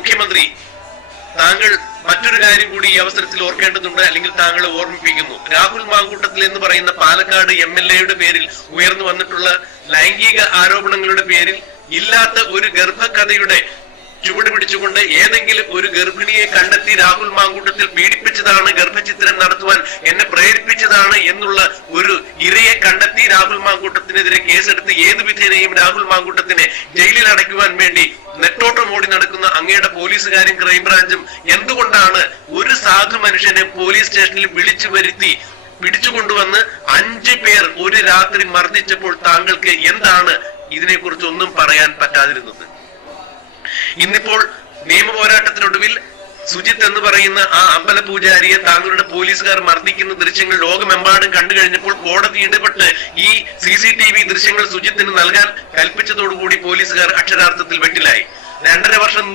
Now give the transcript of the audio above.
മുഖ്യമന്ത്രി, താങ്കൾ മറ്റൊരു കാര്യം കൂടി ഈ അവസരത്തിൽ ഓർക്കേണ്ടതുണ്ട്, അല്ലെങ്കിൽ താങ്കൾ ഓർമ്മിപ്പിക്കുന്നു. രാഹുൽ മാങ്കൂട്ടത്തിൽ എന്ന് പറയുന്ന പാലക്കാട് MLA-യുടെ പേരിൽ ഉയർന്നു വന്നിട്ടുള്ള ലൈംഗിക ആരോപണങ്ങളുടെ പേരിൽ ഇല്ലാത്ത ഒരു ഗർഭകഥയുടെ ചുവട് പിടിച്ചുകൊണ്ട് ഏതെങ്കിലും ഒരു ഗർഭിണിയെ കണ്ടെത്തി രാഹുൽ മാങ്കൂട്ടത്തിൽ പീഡിപ്പിച്ചതാണ്, ഗർഭചിത്രം നടത്തുവാൻ എന്നെ പ്രേരിപ്പിച്ചതാണ് എന്നുള്ള ഒരു ഇരയെ കണ്ടെത്തി രാഹുൽ മാങ്കൂട്ടത്തിനെതിരെ കേസെടുത്ത് ഏതു വിധേനയും രാഹുൽ മാങ്കൂട്ടത്തിനെ ജയിലിൽ അടയ്ക്കുവാൻ വേണ്ടി നെട്ടോട്ടം ഓടി നടക്കുന്ന അങ്ങയുടെ പോലീസുകാരും ക്രൈംബ്രാഞ്ചും എന്തുകൊണ്ടാണ് ഒരു സാധു മനുഷ്യനെ പോലീസ് സ്റ്റേഷനിൽ വിളിച്ചു വരുത്തി പിടിച്ചുകൊണ്ടുവന്ന് 5 പേർ ഒരു രാത്രി മർദ്ദിച്ചപ്പോൾ താങ്കൾക്ക് എന്താണ് ഇതിനെക്കുറിച്ച് ഒന്നും പറയാൻ പറ്റാതിരുന്നത്? ഇന്നിപ്പോൾ നിയമ പോരാട്ടത്തിനൊടുവിൽ സുജിത്ത് എന്ന് പറയുന്ന ആ അമ്പല പൂജാരിയെ താങ്കളുടെ പോലീസുകാർ മർദ്ദിക്കുന്ന ദൃശ്യങ്ങൾ ലോകമെമ്പാടും കണ്ടു കഴിഞ്ഞപ്പോൾ കോടതി ഇടപെട്ട് ഈ CCTV ദൃശ്യങ്ങൾ സുജിത്തിന് നൽകാൻ കൽപ്പിച്ചതോടുകൂടി പോലീസുകാർ അക്ഷരാർത്ഥത്തിൽ വെട്ടിലായി. 2.5 വർഷം